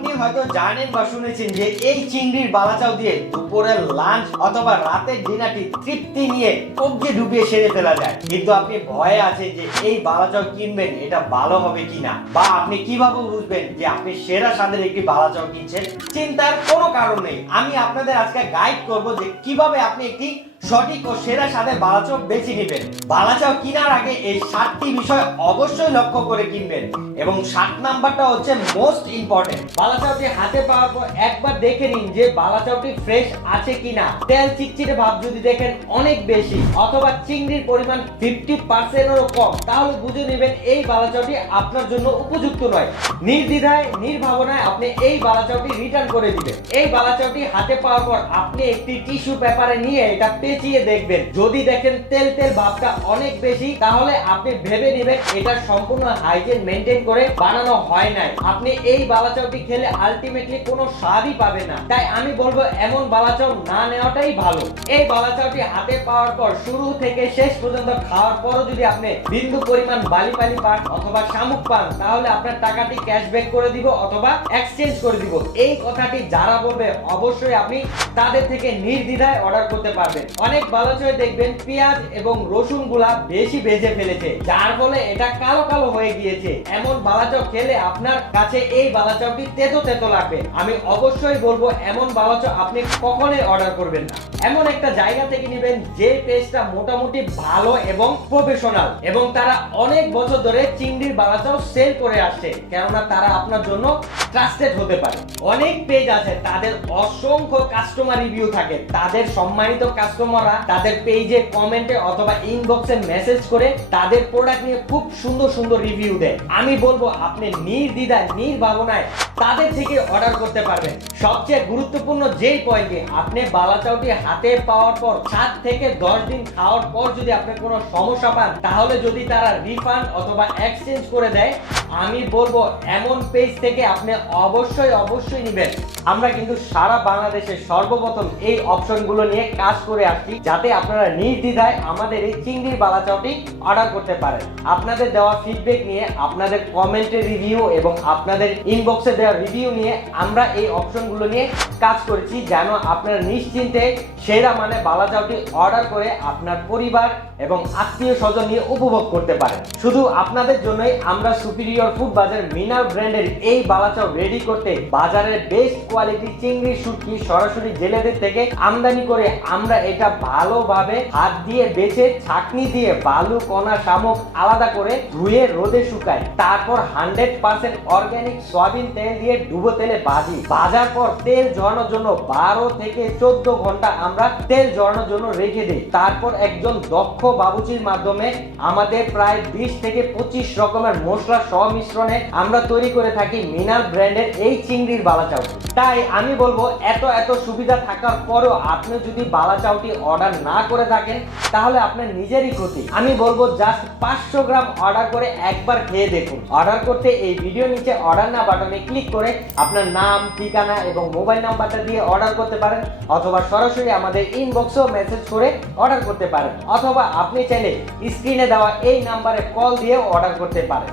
你 আপনি হয়তো জানেন বা শুনেছেন যে এই চিংড়ির বালাচাও দিয়ে দুপুরের লাঞ্চ অথবা রাতের ডিনারটি তৃপ্তি নিয়ে কবজি ডুবিয়ে সেরে ফেলা যায়। কিন্তু আপনি ভয়ে যে এই বালাচাও কিনবেন, এটা ভালো হবে কিনা? বা আপনি কীভাবে বুঝবেন যে আপনি সেরা স্বাদের একটি বালাচাও কিনছেন? চিন্তার কোনো কারণ নেই। আমি আপনাদের আজকে গাইড করব যে কীভাবে আপনি একটি সঠিক ও সেরা স্বাদের বালাচাও বেছে নেবেন। বালাচাও কেনার আগে এই সাতটি বিষয় অবশ্যই লক্ষ্য করে কিনবেন। এবং সাত নাম্বারটা হচ্ছে মোস্ট ইম্পর্টেন্ট বালাচাওটি হাতে পাওয়ার পর একবার দেখে নিন যে বালাচাওটি ফ্রেশ আছে কিনা। তেল চিটচিটে ভাব যদি দেখেন অনেক বেশি, অথবা চিংড়ির পরিমাণ ফিফটি পার্সেন্টেরও কম, তাহলে বুঝে নেবেন এই বালাচাওটি আপনার জন্য উপযুক্ত নয়। নির্দ্বিধায়, নির্ভাবনায় আপনি এই বালাচাওটি রিটার্ন করে দিবেন। এই বালাচাওটি হাতে পাওয়ার পর আপনি একটি টিস্যু পেপারে নিয়ে এটা পেঁচিয়ে দেখবেন। যদি দেখেন তেল তেল ভাবটা অনেক বেশি, তাহলে আপনি ভেবে নেবেন এটা সম্পূর্ণ হাইজেন মেনটেন করে বানানো হয় নাই। আপনি এই বালাচাওটি খেলে আলটিমেটলি কোনো স্বাদই পাবে না। তাই আমি বলব, এমন বালাচাও না নেওয়াটাই ভালো। এই বালাচাওটি হাতে পাওয়ার পর, শুরু থেকে শেষ পর্যন্ত খাওয়ার পরও যদি আপনি বিন্দু পরিমাণ বালি বালি পান অথবা শামুক পান, তাহলে আপনার টাকাটি ক্যাশব্যাক করে দিব অথবা এক্সচেঞ্জ করে দিব। এই কথাটি যারা বলবে, অবশ্যই আপনি তাদের থেকে নির্দ্বিধায় অর্ডার করতে পারবেন। অনেক বালাচয় দেখবেন, পেঁয়াজ এবং রসুনগুলা বেশি ভেজে ফেলেছে, যার ফলে এটা কালো কালো হয়ে গিয়েছে। এমন বালাচাও খেলে আপনার কাছে এই বালাচাওটি তেতো তেতো লাগবে আমি অবশ্যই বলব, এমন বালাচাও আপনি কখনোই অর্ডার করবেন না। এমন একটা জায়গা থেকে নেবেন যে পেজটা মোটামুটি ভালো এবং প্রফেশনাল এবং তারা অনেক বছর ধরে চিংড়ির বালাচাও সেল করে আসছে, কেননা তারা আপনার জন্য ট্রাস্টেড হতে পারে। অনেক পেজ আছে, তাদের অসংখ্য কাস্টমার রিভিউ থাকে। তাদের সম্মানিত কাস্টমাররা তাদের পেজে কমেন্টে অথবা ইনবক্সে মেসেজ করে তাদের প্রোডাক্ট নিয়ে খুব সুন্দর সুন্দর রিভিউ দেয়। আমি বলব, আপনি নির্দ্বিধায়, নির্ভাবনায় তাদের থেকে অর্ডার করতে পারবেন। সবচেয়ে গুরুত্বপূর্ণ যেই পয়েন্টে আপনি বালাচাউটি হাতে পাওয়ার পর সাত থেকে দশ দিন খাওয়ার পর যদি আপনি কোনো সমস্যা পান, তাহলে যদি তারা রিফান্ড অথবা এক্সচেঞ্জ করে দেয় আমি বলব, এমন পেজ থেকে আপনি অবশ্যই অবশ্যই নেবেন। আমরা কিন্তু সারা বাংলাদেশে সর্বপ্রথম এই অপশনগুলো নিয়ে কাজ করে আসছি, যাতে আপনারা নির্দ্বিধায় আমাদের এই চিংড়ির বালাচাওটি অর্ডার করতে পারেন। আপনাদের দেওয়া ফিডব্যাক নিয়ে, আপনাদের কমেন্টের রিভিউ এবং আপনাদের ইনবক্সে দেওয়া রিভিউ নিয়ে আমরা এই অপশনগুলো নিয়ে কাজ করেছি, যেন আপনারা নিশ্চিন্তে সেরা মানে বালাচাওটি অর্ডার করে আপনার পরিবার এবং আত্মীয় স্বজন নিয়ে উপভোগ করতে পারেন। শুধু আপনাদের জন্যই আমরা সুপিরিয়র ফুড বাজার মিনাল ব্র্যান্ডের এই বালাচাও রেডি করতে বাজারের বেস্ট কোয়ালিটি চিংড়ি, শুটকি সরাসরি জেলেদের থেকে আমদানি করে আমরা এটা ভালোভাবে হাত দিয়ে বেছে, ছাকনি দিয়ে বালু, কণা, শামুক আলাদা করে ধুয়ে রোদে শুকায় তারপর হান্ড্রেড পার্সেন্ট অর্গ্যানিক সয়াবিন তেল দিয়ে ডুবো তেলে ভাজি। ভাজার পর তেল ঝরানোর জন্য বারো থেকে চোদ্দ ঘণ্টা আমরা তেল ঝরানোর জন্য রেখে দিই। তারপর একজন দক্ষ বাবুচির মাধ্যমে আমাদের প্রায় বিশ থেকে পঁচিশ রকমের মশলা সংমিশ্রণে আমরা তৈরি করে থাকি মিনাল ব্র্যান্ডের এই চিংড়ির বালা চাউটি। তাই আমি বলব, এত এত সুবিধা থাকার পরও আপনি যদি বালাচাওটি অর্ডার না করে থাকেন, তাহলে আপনার নিজেরই ক্ষতি। আমি বলব, জাস্ট পাঁচশো গ্রাম অর্ডার করে একবার খেয়ে দেখুন। অর্ডার করতে এই ভিডিও নিচে অর্ডার না বাটনে ক্লিক করে আপনার নাম, ঠিকানা এবং মোবাইল নাম্বারটা দিয়ে অর্ডার করতে পারেন অথবা সরাসরি আমাদের ইনবক্সেও মেসেজ করে অর্ডার করতে পারেন। অথবা আপনি চাইলে স্ক্রিনে দেওয়া এই নাম্বারে কল দিয়ে অর্ডার করতে পারেন।